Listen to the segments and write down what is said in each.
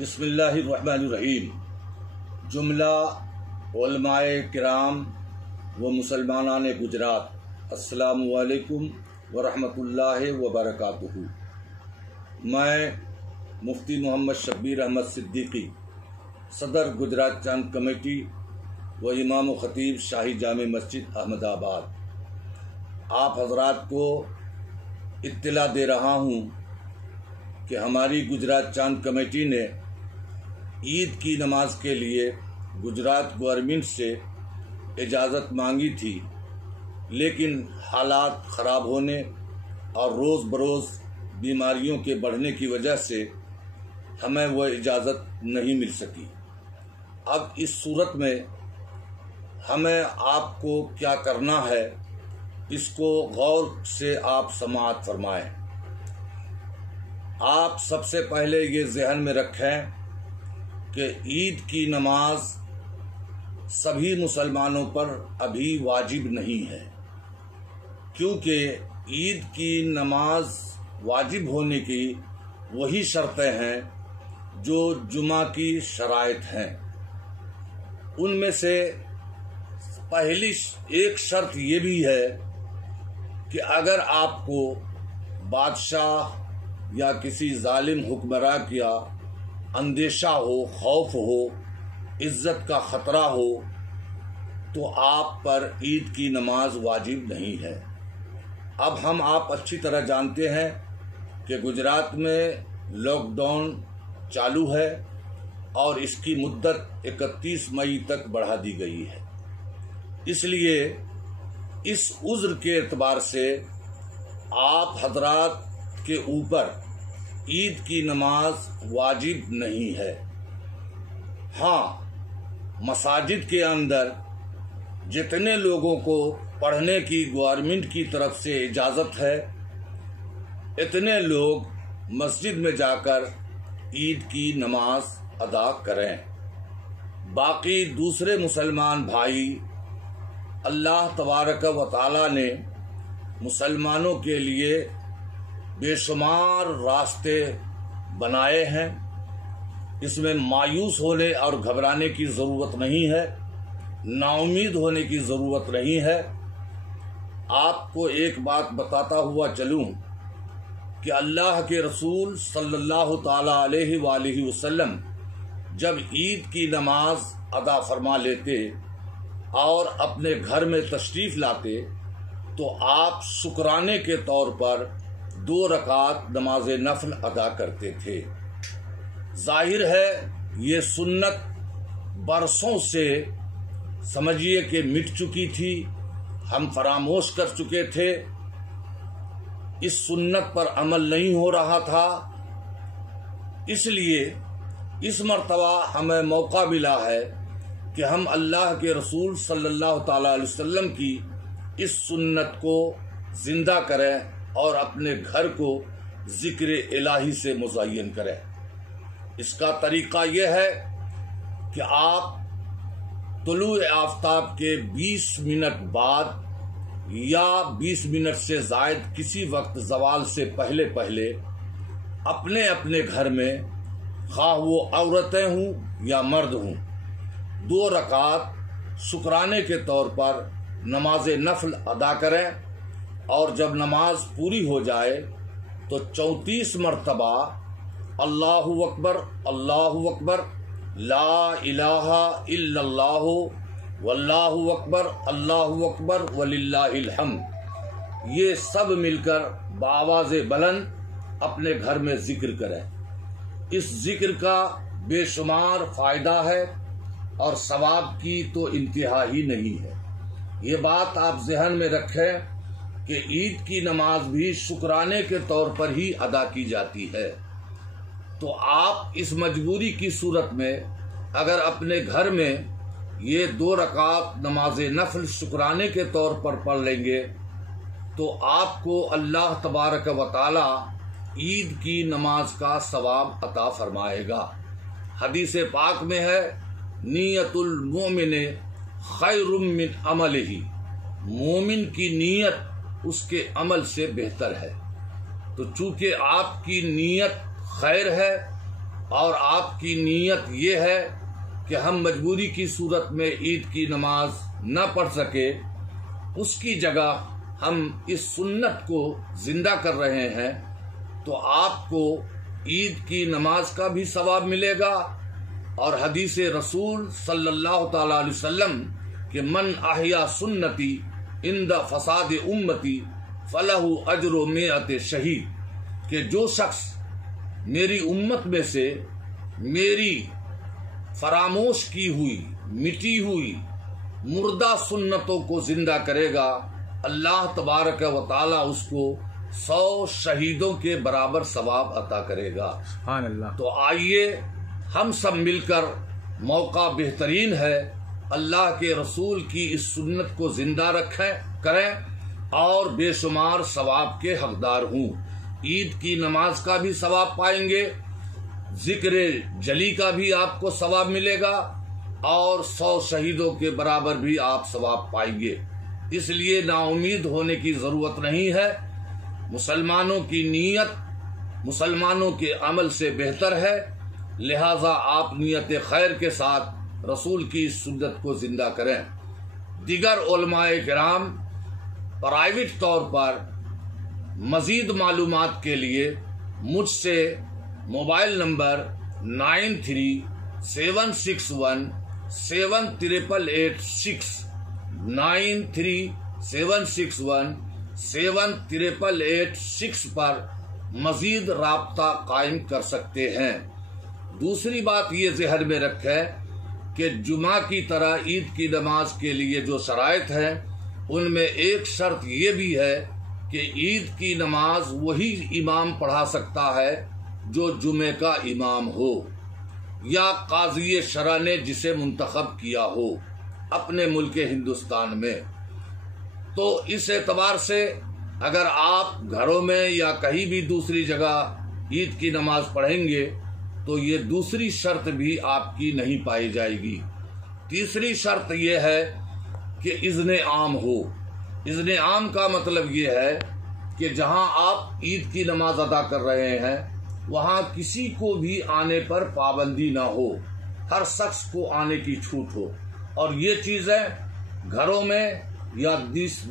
بسم اللہ الرحمن الرحیم۔ جملہ علماء کرام و مسلمانان گجرات، السلام علیکم ورحمۃ اللہ وبرکاتہ۔ میں مفتی محمد شبیر احمد صدیقی، صدر گجرات چاند کمیٹی و امام و خطیب شاہی جامع مسجد احمد آباد، آپ حضرات کو اطلاع دے رہا ہوں کہ ہماری گجرات چاند کمیٹی نے عید کی نماز کے لیے گجرات گورنمنٹ سے اجازت مانگی تھی، لیکن حالات خراب ہونے اور روز بروز بیماریوں کے بڑھنے کی وجہ سے ہمیں وہ اجازت نہیں مل سکی۔ اب اس صورت میں ہمیں آپ کو کیا کرنا ہے، اس کو غور سے آپ سماعت فرمائیں۔ آپ سب سے پہلے یہ ذہن میں رکھیں کہ عید کی نماز سبھی مسلمانوں پر ابھی واجب نہیں ہے، کیونکہ عید کی نماز واجب ہونے کی وہی شرطیں ہیں جو جمعہ کی شرائط ہیں۔ ان میں سے پہلی ایک شرط یہ بھی ہے کہ اگر آپ کو بادشاہ یا کسی ظالم حکمراں کیا اندیشہ ہو، خوف ہو، عزت کا خطرہ ہو، تو آپ پر عید کی نماز واجب نہیں ہے۔ اب ہم آپ اچھی طرح جانتے ہیں کہ گجرات میں لاک ڈاؤن چالو ہے اور اس کی مدت 31 مئی تک بڑھا دی گئی ہے۔ اس لیے اس عذر کے اعتبار سے آپ حضرات کے اوپر عید کی نماز واجب نہیں ہے۔ ہاں، مساجد کے اندر جتنے لوگوں کو پڑھنے کی گورنمنٹ کی طرف سے اجازت ہے، اتنے لوگ مسجد میں جا کر عید کی نماز ادا کریں۔ باقی دوسرے مسلمان بھائی، اللہ تبارک و تعالی نے مسلمانوں کے لیے بے شمار راستے بنائے ہیں۔ اس میں مایوس ہونے اور گھبرانے کی ضرورت نہیں ہے، نا امید ہونے کی ضرورت نہیں ہے۔ آپ کو ایک بات بتاتا ہوا چلوں کہ اللہ کے رسول صلی اللہ تعالی علیہ وآلہ وسلم جب عید کی نماز ادا فرما لیتے اور اپنے گھر میں تشریف لاتے تو آپ شکرانے کے طور پر 2 رکعت نماز نفل ادا کرتے تھے۔ ظاہر ہے یہ سنت برسوں سے سمجھیے کہ مٹ چکی تھی، ہم فراموش کر چکے تھے، اس سنت پر عمل نہیں ہو رہا تھا۔ اس لیے اس مرتبہ ہمیں موقع ملا ہے کہ ہم اللہ کے رسول صلی اللہ تعالی علیہ وسلم کی اس سنت کو زندہ کریں اور اپنے گھر کو ذکر الہی سے مزین کریں۔ اس کا طریقہ یہ ہے کہ آپ طلوع آفتاب کے 20 منٹ بعد یا 20 منٹ سے زائد کسی وقت زوال سے پہلے پہلے اپنے اپنے گھر میں، خواہ وہ عورتیں ہوں یا مرد ہوں، 2 رکعت شکرانے کے طور پر نماز نفل ادا کریں، اور جب نماز پوری ہو جائے تو 34 مرتبہ اللہ اکبر اللہ اکبر، لا الہ الا اللہ، واللہ اکبر اللہ اکبر وللہ الحمد، یہ سب مل کر بآواز بلند اپنے گھر میں ذکر کریں۔ اس ذکر کا بے شمار فائدہ ہے اور ثواب کی تو انتہا ہی نہیں ہے۔ یہ بات آپ ذہن میں رکھیں کہ عید کی نماز بھی شکرانے کے طور پر ہی ادا کی جاتی ہے۔ تو آپ اس مجبوری کی صورت میں اگر اپنے گھر میں یہ 2 رکعت نماز نفل شکرانے کے طور پر پڑھ لیں گے تو آپ کو اللہ تبارک و تعالی عید کی نماز کا ثواب عطا فرمائے گا۔ حدیث پاک میں ہے، نیت المؤمن خیر من عملہ، مومن کی نیت اس کے عمل سے بہتر ہے۔ تو چونکہ آپ کی نیت خیر ہے اور آپ کی نیت یہ ہے کہ ہم مجبوری کی صورت میں عید کی نماز نہ پڑھ سکے، اس کی جگہ ہم اس سنت کو زندہ کر رہے ہیں، تو آپ کو عید کی نماز کا بھی ثواب ملے گا، اور حدیث رسول صلی اللہ تعالی علیہ وسلم کہ من احیا سنتی عند فساد امتی فلہ اجر مئت شہید، کہ جو شخص میری امت میں سے میری فراموش کی ہوئی، مٹی ہوئی مردہ سنتوں کو زندہ کرے گا، اللہ تبارک و تعالی اس کو 100 شہیدوں کے برابر ثواب عطا کرے گا۔ سبحان اللہ۔ تو آئیے ہم سب مل کر، موقع بہترین ہے، اللہ کے رسول کی اس سنت کو زندہ کریں اور بے شمار ثواب کے حقدار ہوں۔ عید کی نماز کا بھی ثواب پائیں گے، ذکر جلی کا بھی آپ کو ثواب ملے گا، اور 100 شہیدوں کے برابر بھی آپ ثواب پائیں گے۔ اس لیے نا امید ہونے کی ضرورت نہیں ہے۔ مسلمانوں کی نیت مسلمانوں کے عمل سے بہتر ہے، لہذا آپ نیت خیر کے ساتھ رسول کی اس سنت کو زندہ کریں۔ دیگر علماء کرام پرائیویٹ طور پر مزید معلومات کے لیے مجھ سے موبائل نمبر 9376178886 9376178886 پر مزید رابطہ قائم کر سکتے ہیں۔ دوسری بات یہ ذہن میں رکھیں کہ جمعہ کی طرح عید کی نماز کے لیے جو شرائط ہیں، ان میں ایک شرط یہ بھی ہے کہ عید کی نماز وہی امام پڑھا سکتا ہے جو جمعے کا امام ہو، یا قاضی شرع نے جسے منتخب کیا ہو اپنے ملک ہندوستان میں۔ تو اس اعتبار سے اگر آپ گھروں میں یا کہیں بھی دوسری جگہ عید کی نماز پڑھیں گے تو یہ دوسری شرط بھی آپ کی نہیں پائی جائے گی۔ تیسری شرط یہ ہے کہ اذن عام ہو۔ اذن عام کا مطلب یہ ہے کہ جہاں آپ عید کی نماز ادا کر رہے ہیں وہاں کسی کو بھی آنے پر پابندی نہ ہو، ہر شخص کو آنے کی چھوٹ ہو، اور یہ چیزیں گھروں میں یا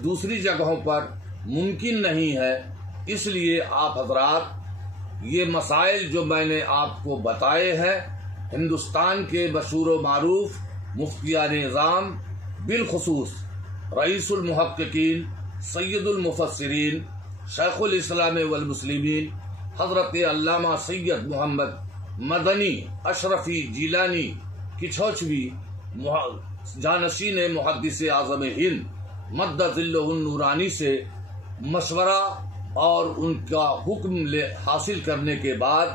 دوسری جگہوں پر ممکن نہیں ہے۔ اس لیے آپ حضرات یہ مسائل جو میں نے آپ کو بتائے ہیں، ہندوستان کے مشہور و معروف مفتیان نظام، بالخصوص رئیس المحققین، سید المفسرین، شیخ الاسلام والمسلمین حضرت علامہ سید محمد مدنی اشرفی جیلانی کچھوچوی، جانشین محدث اعظم ہند مد ظلہ النورانی سے مشورہ اور ان کا حکم حاصل کرنے کے بعد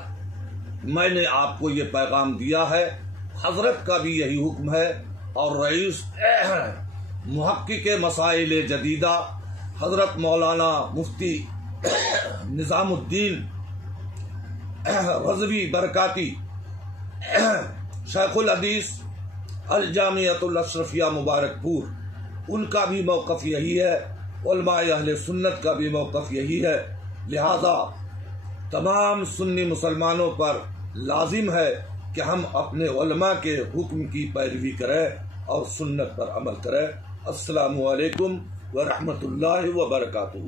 میں نے آپ کو یہ پیغام دیا ہے۔ حضرت کا بھی یہی حکم ہے، اور رئیس محقق مسائل جدیدہ حضرت مولانا مفتی نظام الدین رضوی برکاتی، شیخ الحدیث الجامعۃ الاشرفیہ مبارک پور، ان کا بھی موقف یہی ہے، علماء اہل سنت کا بھی موقف یہی ہے۔ لہذا تمام سنی مسلمانوں پر لازم ہے کہ ہم اپنے علماء کے حکم کی پیروی کریں اور سنت پر عمل کریں۔ السلام علیکم ورحمۃ اللہ وبرکاتہ۔